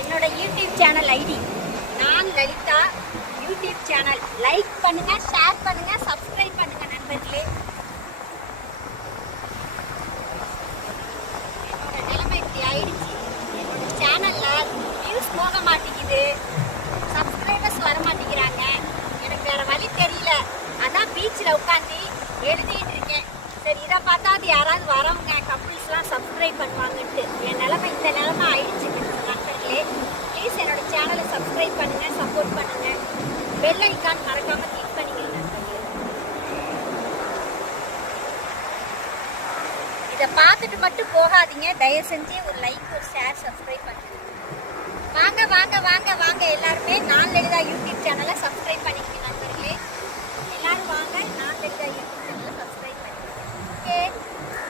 என்னோட YouTube channel ID. நான் Lalitha. YouTube channel like பண்ணுங்க ஷேர் பண்ணுங்க சப்ஸ்கிரைப் பண்ணுங்க நண்பர்களே. என்னோட நிலைமை இப்படி ஆயிடுச்சு. என்னோட சேனல்ல வியூஸ் போக மாட்டேங்குது. சப்ஸ்கிரைபர்ஸ் வர மாட்டேங்கிறாங்க. எனக்கு வேற வழி தெரியல. அதான் பீச்சில் உட்காந்து எழுதிட்டு இருக்கேன். சரி இதை பார்த்தா அது யாராவது வரவங்க கப்புள்ஸ்லாம் சப்ஸ்கிரைப் பண்ணுவாங்கன்ட்டு என் நிலைமை இந்த நிலைமை ஆயிடுச்சு நண்பர்களே ப்ளீஸ் என்னோட சேனலை சப்ஸ்கிரைப் பண்ணுங்க சப்போர்ட் பண்ணுங்க பெல் ஐக்கான் மறக்காம கிளிக் பண்ணிக்கங்க. இதை பார்த்துட்டு மட்டும் போகாதீங்க. தயவு செஞ்சு ஒரு லைக் ஒரு ஷேர் சப்ஸ்கிரைப் பண்ணுங்க.